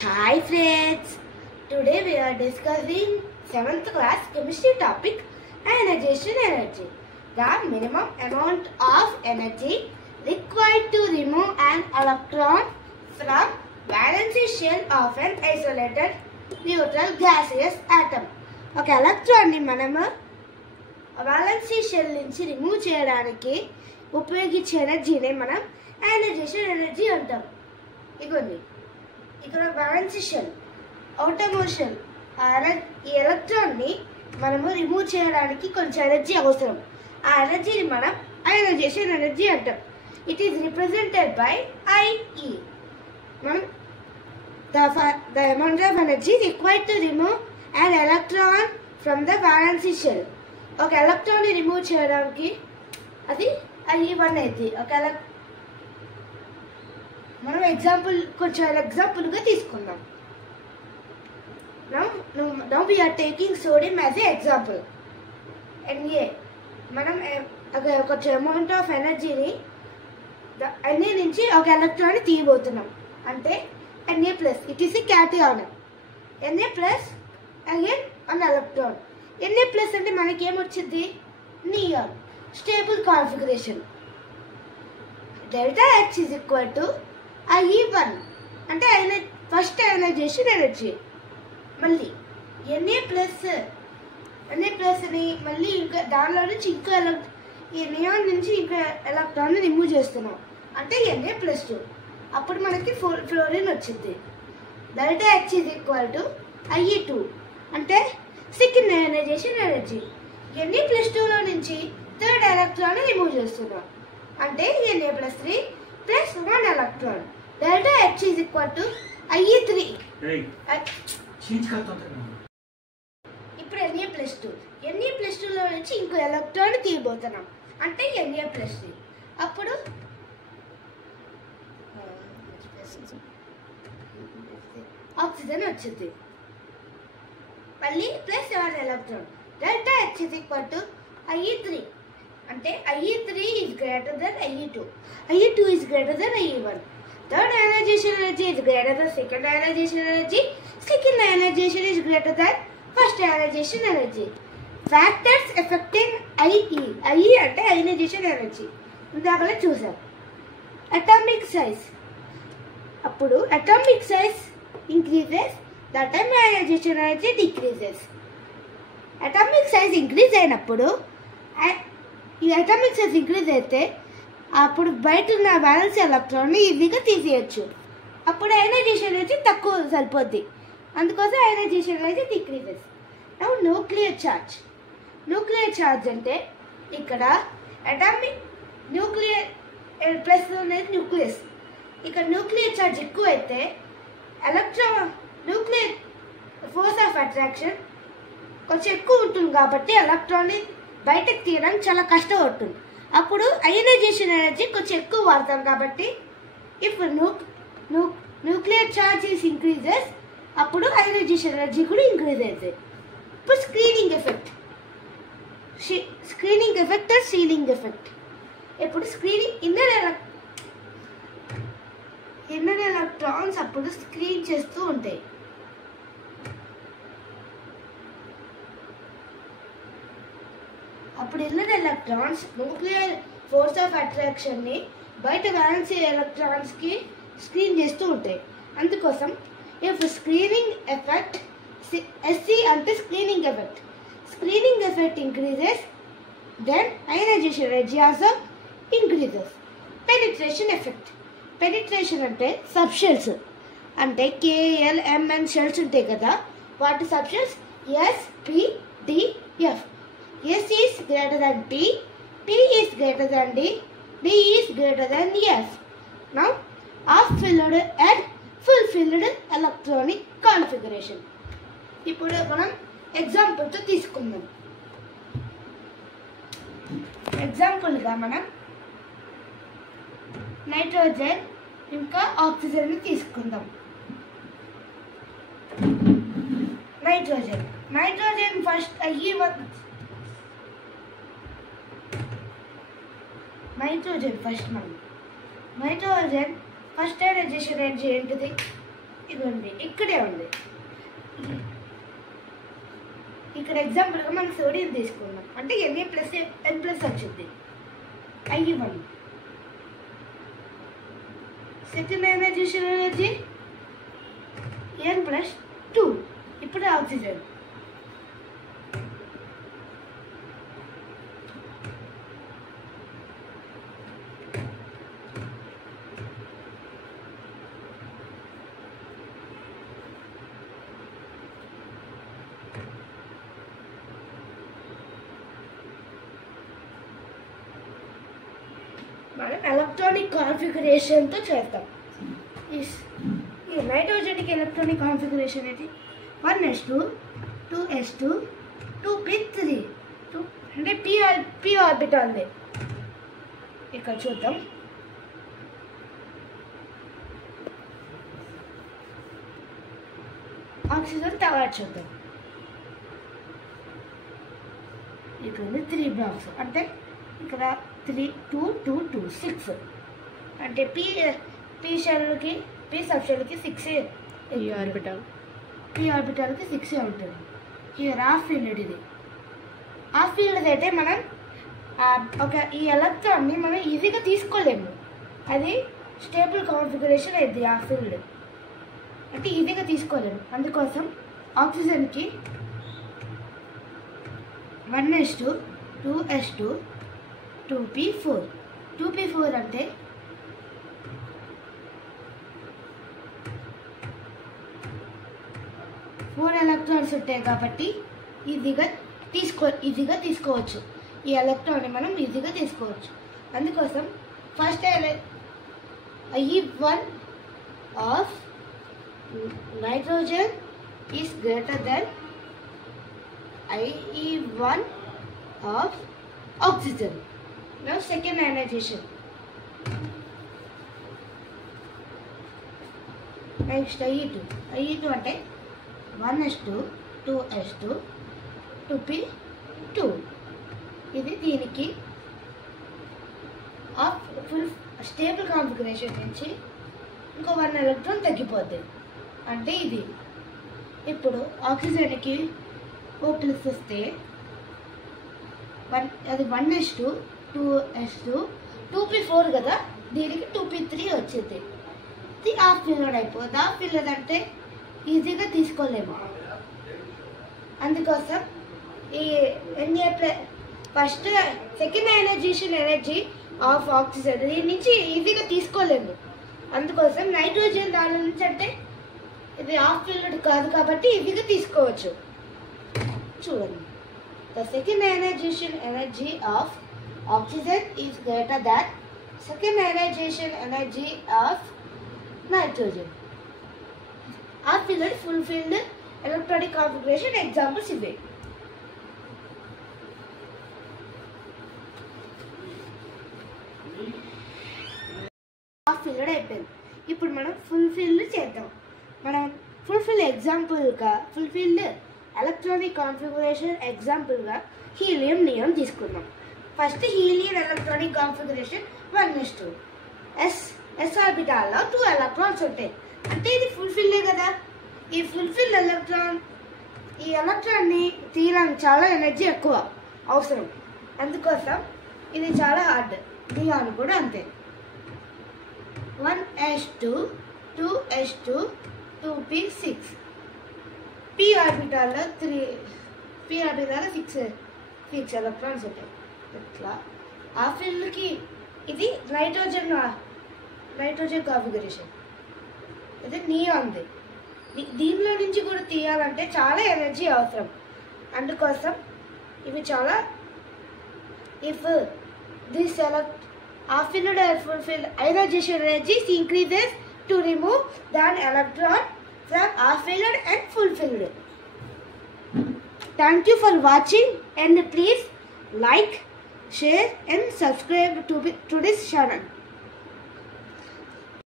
Hi friends, today we are discussing 7th class chemistry topic ionization energy. The minimum amount of energy required to remove an electron from valence shell of an isolated neutral gaseous atom. ఒక electron ని మనము valency shell నుంచి remove చేయడానికి ఉపయోగించే ఎనర్జీని మనం ionisation energy అంటాం. ఇగోండి ఇక్కడ వాలెన్సీ షెల్ ఔటర్ షెల్ ఈ ఎలక్ట్రాన్ ని మనము రిమూవ్ చేయడానికి కొంచెం ఎనర్జీ అవసరం. ఆ ఎనర్జీని మనం అయనైజేషన్ ఎనర్జీ అంటాం. It is represented by IE. మనం the amount of energy required to remove an electron from the valence shell. ఒక ఎలక్ట్రాన్ ని రిమూవ్ చేయడానికి అది IE1 అయితే మనం కొంచెం ఎగ్జాంపుల్గా తీసుకుందాం. Now we are taking sodium as an example. Na మనం కొంచెం అమౌంట్ ఆఫ్ ఎనర్జీని Na నుంచి ఒక ఎలక్ట్రాన్ తీయబోతున్నాం. అంటే Na plus it is cation. Na plus again an electron. Na plus అంటే మనకి ఏమొచ్చింది? Neon stable configuration. Delta H is equal to IE1 అంటే ఫస్ట్ అయనైజేషన్ ఎనర్జీ. మళ్ళీ Na ప్లస్ ని మళ్ళీ ఇంకా దానిలో నుంచి ఇంకో ఈ నియాన్ నుంచి ఇంకా ఎలక్ట్రాన్ రిమూవ్ చేస్తున్నాం. అంటే Na+2 అప్పుడు మనకి ఫ్లోరిన్ వచ్చింది. Delta H is equal to IE2 అంటే సెకండ్ అయనైజేషన్ ఎనర్జీ. Na+2లో నుంచి థర్డ్ ఎలక్ట్రాన్ రిమూవ్ చేస్తున్నాం. అంటే Na+3 plus 1 electron. Delta H is equal to IE3. ఇప్పుడు Na+2లో నుంచి ఇంకో ఎలక్ట్రాన్ తీయబోతున్నాం. అంటే Na+3 అప్పుడు ఆక్సిజన్ వచ్చింది. మళ్ళీ plus 1 electron. Delta H is equal to IE3 అంటే IE3 is greater than IE2. IE2 is greater than IE1. Third ionization energy is greater than second ionization energy. Second ionization is greater than first ionization energy. Factors affecting IE. IE అంటే ionization energy. ఇందాకలే చూసాం. Atomic size. అప్పుడు atomic size increases, that time ionization energy decreases. Atomic size increase అయినప్పుడు ఈ atomic size increase అయితే అప్పుడు బయట ఉన్న balance electron ఈజీగా తీసేయచ్చు. అప్పుడు అయనైజేషన్ ఎనర్జీ తక్కువ సరిపోద్ది. అందుకోసం ionisation energy decreases. Now nuclear charge అంటే ఇక్కడ అటామిక్ న్యూక్లియర్ ప్లస్ అనేది న్యూక్లియస్. ఇక్కడ న్యూక్లియర్ ఛార్జ్ ఎక్కువైతే న్యూక్లియర్ ఫోర్స్ ఆఫ్ అట్రాక్షన్ కొంచెం ఎక్కువ ఉంటుంది కాబట్టి ఎలక్ట్రాన్ని బయటకు తీయడానికి చాలా కష్టపడుతుంది. అప్పుడు అయనైజేషన్ ఎనర్జీ కొంచెం ఎక్కువ వాడతాం కాబట్టి if nuclear charge is increases అప్పుడు అయనైజేషన్ ఎనర్జీ కూడా ఇంక్రీజ్ అవుతుంది. ఇప్పుడు స్క్రీనింగ్ ఎఫెక్ట్ సీలింగ్ ఎఫెక్ట్. ఇప్పుడు ఇన్నర్ ఎలక్ట్రాన్స్ అప్పుడు స్క్రీన్ చేస్తూ ఉంటాయి. అప్పుడు inner electrons nuclear force of attraction ని బయట వ్యాలెన్స్ ఎలక్ట్రాన్స్ కి స్క్రీన్ చేస్తూ ఉంటాయి. అందుకోసం ఇఫ్ స్క్రీనింగ్ ఎఫెక్ట్ SC అంటే screening effect increases then ionisation energy also increases. Penetration అంటే సబ్షెల్స్ అంటే KLMN షెల్స్ ఉంటాయి కదా, వాటి subshells SPDF. S is greater than T, T is greater than D, D is greater than F. Now, half-filled and full-filled electronic configuration. ఇప్పుడు మనం ఎగ్జాంపుల్తో తీసుకుందాం. ఎగ్జాంపుల్గా మనం నైట్రోజన్ ఇంకా ఆక్సిజన్ తీసుకుందాం. Nitrogen first nitrogen first ionisation energy ఏంటిది? ఇదిగోండి ఇక్కడే ఉంది. ఇక్కడ ఎగ్జాంపుల్గా మనం సోడియం తీసుకున్నాం అంటే Na ప్లస్ N ప్లస్ వచ్చింది I1. Second ionisation energy N+2. ఇప్పుడు ఆక్సిజన్ మనం ఎలక్ట్రానిక్ కాన్ఫిగరేషన్తో చేస్తాం. ఈ నైట్రోజన్కి ఎలక్ట్రానిక్ కాన్ఫిగరేషన్ ఏంటి? 1s2 2s2 2p3 అంటే p ఆర్బిటాల్. ఇక్కడ చూద్దాం. ఆక్సిజన్ తర్వాత చూద్దాం. ఇక్కడ 3 బ్లాక్స్ అంటే ఇక్కడ 3 2 2 2 6 అంటే p షెల్కి p సబ్ షెల్కి 6 p ఆర్బిటాల్కి 6 ఉంటుంది. Here half field. ఇది హాఫ్ ఫీల్డ్ అయితే మనం ఈ ఎలక్ట్రాన్ని మనం ఈజీగా తీసుకోలేము. అది స్టేబుల్ కాన్ఫిగరేషన్ అయింది. హాఫ్ ఫీల్డ్ అంటే ఈజీగా తీసుకోలేము. అందుకోసం ఆక్సిజన్కి 1s2 2s2 2p4 2p4 అంటే ఫోర్ ఎలక్ట్రాన్స్ ఉంటాయి కాబట్టి ఈజీగా తీసుకోవచ్చు. ఈ ఎలక్ట్రాన్ని మనం ఈజీగా తీసుకోవచ్చు. అందుకోసం first I1 of nitrogen is greater than I1 of oxygen. Now second ionization. Next I2 అంటే 1s2 2s2 2p2. ఇది దీనికి ఫుల్ స్టేబుల్ కాన్ఫిగరేషన్ నుంచి ఇంకో 1 ఎలక్ట్రాన్ తగ్గిపోద్ది. అంటే ఇది ఇప్పుడు ఆక్సిజన్కి O+ వస్తే అది 1s2 2s2 2p4 కదా, దీనికి 2p3 వచ్చింది. ఇది హాఫ్ ఫిల్లర్ అయిపోద్ది. హాఫ్ ఫిల్లర్ అంటే ఈజీగా తీసుకోలేము. అందుకోసం ఈ first second ionisation energy of oxygen దీని నుంచి ఈజీగా తీసుకోలేము. అందుకోసం నైట్రోజన్ దాని నుంచి అంటే ఇది హాఫ్ ఫిల్లర్ కాదు కాబట్టి ఈజీగా తీసుకోవచ్చు. చూడండి. The second ionization energy of oxygen is greater than second ionization energy of nitrogen. Half-filled, full-filled electronic configuration examples ఇవే. హాఫ్-ఫిల్డ్ అయిపోయింది. ఇప్పుడు మనం ఫుల్-ఫిల్డ్ చేద్దాం. మనం ఫుల్-ఫిల్డ్ ఎగ్జాంపుల్గా ఫుల్-ఫిల్డ్ ఎలక్ట్రానిక్ కాన్ఫిగరేషన్ ఎగ్జాంపుల్గా హీలియం నియాన్ తీసుకుందాం. First helium electronic configuration 1s2 s ఆర్బిటాల్లో 2 electrons ఉంటాయి. అంటే ఇది ఫుల్ఫిల్లే కదా. ఈ ఫుల్ఫిల్ ఈ ఎలక్ట్రాన్ని తీయడానికి చాలా ఎనర్జీ ఎక్కువ అవసరం. అందుకోసం ఇది చాలా హార్డ్. నియాన్ కూడా అంతే. 1s2 2s2 2p6 p ఆర్బిటాల్లో 6 electrons ఉంటాయి. ఇట్లా ఆ ఫీల్డ్కి ఇది నైట్రోజన్ కాన్ఫిగరేషన్. ఇది నియాన్ది. దీనిలో నుంచి కూడా తీయాలంటే చాలా ఎనర్జీ అవసరం. అందుకోసం ఇవి చాలా if this half-filled or full-filled ionization energy increases to remove an electron from half-filled and full-filled. Thank you for watching and please like, share and subscribe to this channel.